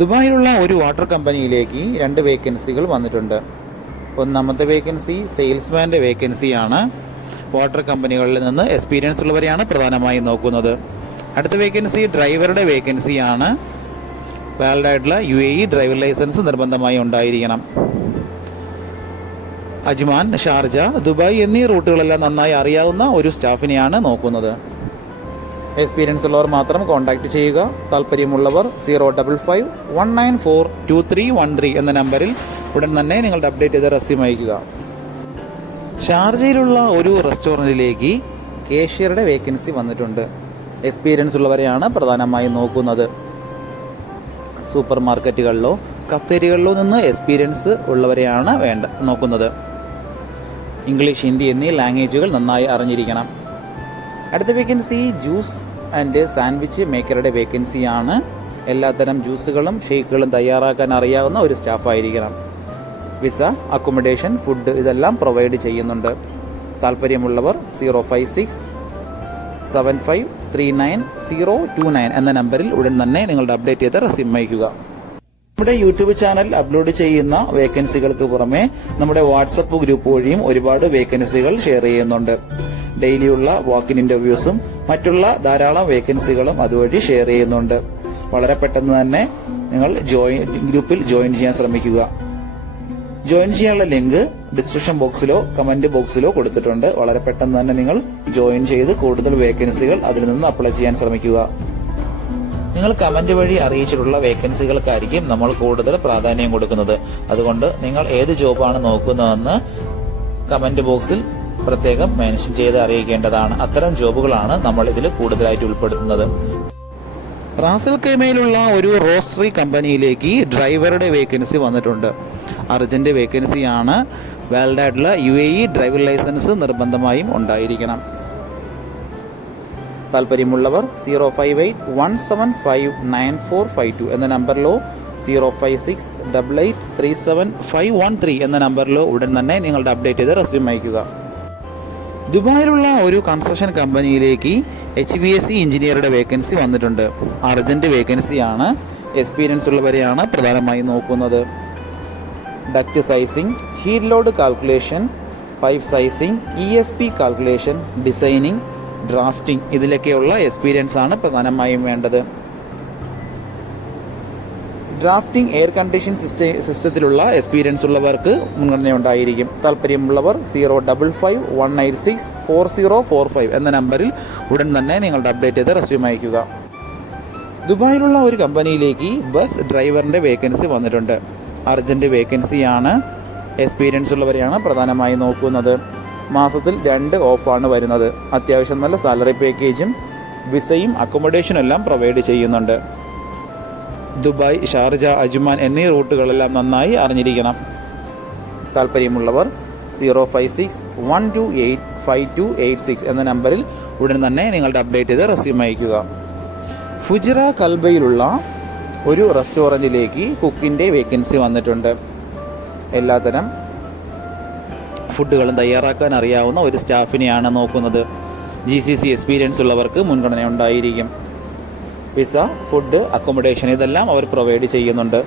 ദുബായിലുള്ള ഒരു വാട്ടർ കമ്പനിയിലേക്ക് രണ്ട് വേക്കൻസികൾ വന്നിട്ടുണ്ട്. ഒന്നാമത്തെ വേക്കൻസി സെയിൽസ്മാന്റെ വേക്കൻസിയാണ്. വാട്ടർ കമ്പനികളിൽ നിന്ന് എക്സ്പീരിയൻസ് ഉള്ളവരെയാണ് പ്രധാനമായും നോക്കുന്നത്. അടുത്ത വേക്കൻസി ഡ്രൈവറുടെ വേക്കൻസിയാണ്. വാലിഡ് ആയിട്ടുള്ള U A E driver licence നിർബന്ധമായി ഉണ്ടായിരിക്കണം. അജ്മാൻ ഷാർജ ദുബായ് എന്നീ റൂട്ടുകളെല്ലാം നന്നായി അറിയാവുന്ന ഒരു സ്റ്റാഫിനെയാണ് നോക്കുന്നത്. എക്സ്പീരിയൻസ് ഉള്ളവർ മാത്രം കോൺടാക്ട് ചെയ്യുക. താല്പര്യമുള്ളവർ zero double five one nine four two three one three എന്ന നമ്പറിൽ ഉടൻ തന്നെ നിങ്ങളുടെ അപ്ഡേറ്റ് ചെയ്ത റെസ്യൂം അയക്കുക ഷാർജയിലുള്ള ഒരു റെസ്റ്റോറന്റിലേക്ക് കേഷ്യറുടെ വേക്കൻസി വന്നിട്ടുണ്ട്. എക്സ്പീരിയൻസ് ഉള്ളവരെയാണ് പ്രധാനമായും നോക്കുന്നത്. സൂപ്പർ മാർക്കറ്റുകളിലോ കഫ്തേരികളിലോ നിന്ന് എക്സ്പീരിയൻസ് ഉള്ളവരെയാണ് വേണ്ട നോക്കുന്നത്. ഇംഗ്ലീഷ് ഹിന്ദി എന്നീ ലാംഗ്വേജുകൾ നന്നായി അറിഞ്ഞിരിക്കണം. അടുത്ത വേക്കൻസി ജ്യൂസ് ആൻഡ് സാൻഡ്വിച്ച് മേക്കറുടെ വേക്കൻസിയാണ് എല്ലാത്തരം ജ്യൂസുകളും ഷെയ്ക്കുകളും തയ്യാറാക്കാൻ അറിയാവുന്ന ഒരു സ്റ്റാഫായിരിക്കണം വിസ അക്കോമഡേഷൻ ഫുഡ് ഇതെല്ലാം പ്രൊവൈഡ് ചെയ്യുന്നുണ്ട്. താല്പര്യമുള്ളവർ zero five six seven five three nine zero two nine എന്ന നമ്പറിൽ ഉടൻ തന്നെ നിങ്ങളുടെ അപ്ഡേറ്റ് ചെയ്ത റെസ്യൂം അയക്കുക നമ്മുടെ യൂട്യൂബ് ചാനൽ അപ്ലോഡ് ചെയ്യുന്ന വേക്കൻസികൾക്ക് പുറമെ നമ്മുടെ വാട്സപ്പ് ഗ്രൂപ്പ് വഴിയും ഒരുപാട് വേക്കൻസികൾ ഷെയർ ചെയ്യുന്നുണ്ട്. ഡെയിലിയുള്ള വാക്കിൻ ഇന്റർവ്യൂസും മറ്റുള്ള ധാരാളം വേക്കൻസികളും അതുവഴി ഷെയർ ചെയ്യുന്നുണ്ട്. വളരെ പെട്ടെന്ന് തന്നെ നിങ്ങൾ ജോയിൻ ഗ്രൂപ്പിൽ ജോയിൻ ചെയ്യാൻ ശ്രമിക്കുക. ജോയിൻ ചെയ്യാനുള്ള ലിങ്ക് ഡിസ്ക്രിപ്ഷൻ ബോക്സിലോ കമന്റ് ബോക്സിലോ കൊടുത്തിട്ടുണ്ട്. വളരെ പെട്ടെന്ന് തന്നെ നിങ്ങൾ ജോയിൻ ചെയ്ത് കൂടുതൽ വേക്കൻസികൾ അതിൽ നിന്ന് അപ്ലൈ ചെയ്യാൻ ശ്രമിക്കുക. നിങ്ങൾ കമന്റ് വഴി അറിയിച്ചിട്ടുള്ള വേക്കൻസികൾക്കായിരിക്കും നമ്മൾ കൂടുതൽ പ്രാധാന്യം കൊടുക്കുന്നത്. അതുകൊണ്ട് നിങ്ങൾ ഏത് ജോബാണ് നോക്കുന്നതെന്ന് കമന്റ് ബോക്സിൽ പ്രത്യേകം മെൻഷൻ ചെയ്ത് അറിയിക്കേണ്ടതാണ്. അത്തരം ജോബുകളാണ് നമ്മൾ ഇതിൽ കൂടുതലായിട്ട് ഉൾപ്പെടുത്തുന്നത്. റാസൽ കൈമയിലുള്ള ഒരു റോസ്റ്ററി കമ്പനിയിലേക്ക് ഡ്രൈവറുടെ വേക്കൻസി വന്നിട്ടുണ്ട്. അർജന്റ് വേക്കൻസിയാണ് വാലിഡ് ആയിട്ടുള്ള U A E driver licence നിർബന്ധമായും ഉണ്ടായിരിക്കണം. താല്പര്യമുള്ളവർ zero five eight one seven five nine four five two എന്ന നമ്പറിലോ zero five six double eight three seven five one three എന്ന നമ്പറിലോ ഉടൻ തന്നെ നിങ്ങളുടെ അപ്ഡേറ്റ് ചെയ്ത് റെസ്യൂം അയക്കുക ദുബായിലുള്ള ഒരു കൺസ്ട്രക്ഷൻ കമ്പനിയിലേക്ക് എച്ച് ബി എസ് സി എഞ്ചിനീയറുടെ വേക്കൻസി വന്നിട്ടുണ്ട്. അർജന്റ് വേക്കൻസിയാണ് എക്സ്പീരിയൻസ് ഉള്ളവരെയാണ് പ്രധാനമായും നോക്കുന്നത്. Duct sizing heat load calculation pipe sizing E S P calculation designing drafting ഇതിലൊക്കെയുള്ള experience ആണ് പ്രധാനമായും വേണ്ടത്. ഡ്രാഫ്റ്റിംഗ് എയർ കണ്ടീഷൻ സിസ്റ്റ സിസ്റ്റത്തിലുള്ള എക്സ്പീരിയൻസ് ഉള്ളവർക്ക് മുൻഗണന ഉണ്ടായിരിക്കും താല്പര്യമുള്ളവർ zero double five one eight six four zero four five എന്ന നമ്പറിൽ ഉടൻ തന്നെ നിങ്ങളുടെ അപ്ഡേറ്റ് ചെയ്ത് റെസ്യൂം അയക്കുക ദുബായിലുള്ള ഒരു കമ്പനിയിലേക്ക് ബസ് ഡ്രൈവറിന്റെ വേക്കൻസി വന്നിട്ടുണ്ട്. അർജന്റ് വേക്കൻസിയാണ് എക്സ്പീരിയൻസ് ഉള്ളവരെയാണ് പ്രധാനമായും നോക്കുന്നത്. മാസത്തിൽ രണ്ട് ഓഫാണ് വരുന്നത്. അത്യാവശ്യം നല്ല സാലറി പാക്കേജും വിസയും അക്കോമഡേഷനും എല്ലാം പ്രൊവൈഡ് ചെയ്യുന്നുണ്ട്. ദുബായ് ഷാർജ അജ്മാൻ എന്നീ റൂട്ടുകളെല്ലാം നന്നായി അറിഞ്ഞിരിക്കണം. താല്പര്യമുള്ളവർ zero five six one two eight five two eight six എന്ന നമ്പറിൽ ഉടൻ തന്നെ നിങ്ങളുടെ അപ്ഡേറ്റ് ചെയ്ത് റെസ്യൂം അയക്കുക ഫുജിറ കൽബയിലുള്ള ഒരു റെസ്റ്റോറന്റിലേക്ക് കുക്കിന്റെ വേക്കൻസി വന്നിട്ടുണ്ട്. എല്ലാത്തരം ഫുഡുകളും തയ്യാറാക്കാൻ അറിയാവുന്ന ഒരു സ്റ്റാഫിനെയാണ് നോക്കുന്നത്. ജി സി സി എക്സ്പീരിയൻസ് ഉള്ളവർക്ക് മുൻഗണന ഉണ്ടായിരിക്കും. വിസ ഫുഡ് അക്കോമഡേഷൻ ഇതെല്ലാം അവർ പ്രൊവൈഡ് ചെയ്യുന്നുണ്ട്.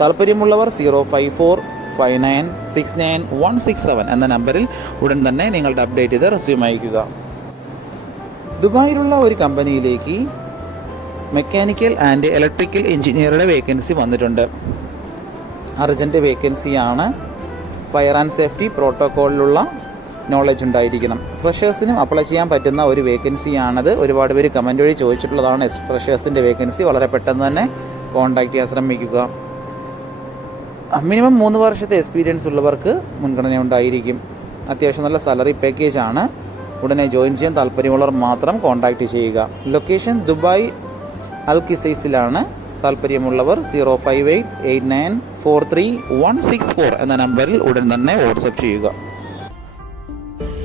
താല്പര്യമുള്ളവർ zero five four five nine six nine one six seven എന്ന നമ്പറിൽ ഉടൻ തന്നെ നിങ്ങളുടെ അപ്ഡേറ്റ് ചെയ്ത് റെസ്യൂം അയക്കുക ദുബായിലുള്ള ഒരു കമ്പനിയിലേക്ക് മെക്കാനിക്കൽ ആൻഡ് ഇലക്ട്രിക്കൽ എഞ്ചിനീയറുടെ വേക്കൻസി വന്നിട്ടുണ്ട്. അർജന്റ് വേക്കൻസിയാണ് ഫയർ ആൻഡ് സേഫ്റ്റി പ്രോട്ടോക്കോളിലുള്ള നോളജ് ഉണ്ടായിരിക്കണം. ഫ്രഷേഴ്സിനും അപ്ലൈ ചെയ്യാൻ പറ്റുന്ന ഒരു വേക്കൻസിയാണത് ഒരുപാട് പേര് കമന്റ് വഴി ചോദിച്ചിട്ടുള്ളതാണ്. ഫ്രഷേഴ്സിന്റെ വേക്കൻസി വളരെ പെട്ടെന്ന് തന്നെ കോൺടാക്ട് ചെയ്യാൻ ശ്രമിക്കുക. മിനിമം മൂന്ന് വർഷത്തെ എക്സ്പീരിയൻസ് ഉള്ളവർക്ക് മുൻഗണന ഉണ്ടായിരിക്കും. അത്യാവശ്യം നല്ല സാലറി പാക്കേജ് ആണ്. ഉടനെ ജോയിൻ ചെയ്യാൻ താല്പര്യമുള്ളവർ മാത്രം കോൺടാക്റ്റ് ചെയ്യുക. ലൊക്കേഷൻ ദുബായ് അൽ കിസൈസിലാണ് താല്പര്യമുള്ളവർ zero five eight eight nine four three one six four എന്ന നമ്പറിൽ ഉടൻ തന്നെ വാട്സപ്പ് ചെയ്യുക.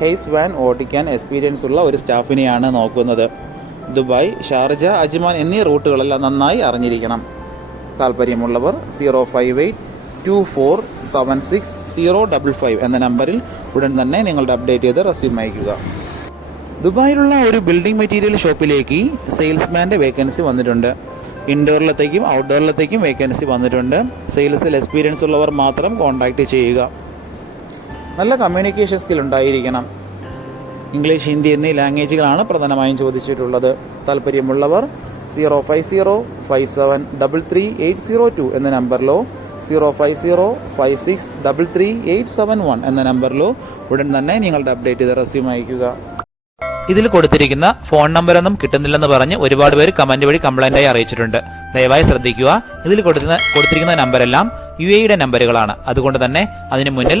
ഹെയ്സ് വാൻ ഓടിക്കാൻ എക്സ്പീരിയൻസ് ഉള്ള ഒരു സ്റ്റാഫിനെയാണ് നോക്കുന്നത്. ദുബായ് ഷാർജ അജ്മാൻ എന്നീ റൂട്ടുകളെല്ലാം നന്നായി അറിഞ്ഞിരിക്കണം. താല്പര്യമുള്ളവർ zero five eight two four seven six zero double five എന്ന നമ്പറിൽ ഉടൻ തന്നെ നിങ്ങളുടെ അപ്ഡേറ്റ് ചെയ്ത് റെസ്യൂം അയക്കുക ദുബായിലുള്ള ഒരു ബിൽഡിംഗ് മെറ്റീരിയൽ ഷോപ്പിലേക്ക് സെയിൽസ്മാന്റെ വേക്കൻസി വന്നിട്ടുണ്ട്. ഇൻഡോറിലത്തേക്കും ഔട്ട്ഡോറിലത്തേക്കും വേക്കൻസി വന്നിട്ടുണ്ട്. സെയിൽസിൽ എക്സ്പീരിയൻസ് ഉള്ളവർ മാത്രം കോൺടാക്റ്റ് ചെയ്യുക. നല്ല കമ്മ്യൂണിക്കേഷൻ സ്കിൽ ഉണ്ടായിരിക്കണം. ഇംഗ്ലീഷ് ഹിന്ദി എന്നീ ലാംഗ്വേജുകളാണ് പ്രധാനമായും ചോദിച്ചിട്ടുള്ളത്. താല്പര്യമുള്ളവർ zero five zero five seven double three eight zero two എന്ന നമ്പറിലോ zero five zero five six double three eight seven one എന്ന നമ്പറിലോ ഉടൻ തന്നെ നിങ്ങളുടെ അപ്ഡേറ്റ് ചെയ്ത റെസ്യൂം അയക്കുക ഇതിൽ കൊടുത്തിരിക്കുന്ന ഫോൺ നമ്പറൊന്നും കിട്ടുന്നില്ലെന്ന് പറഞ്ഞ് ഒരുപാട് പേര് കമന്റ് വഴി കംപ്ലൈന്റായി അറിയിച്ചിട്ടുണ്ട്. ദയവായി ശ്രദ്ധിക്കുക. ഇതിൽ കൊടുത്തിരിക്കുന്ന നമ്പരെല്ലാം യു എയുടെ നമ്പറുകളാണ് അതുകൊണ്ട് തന്നെ അതിനു മുന്നിൽ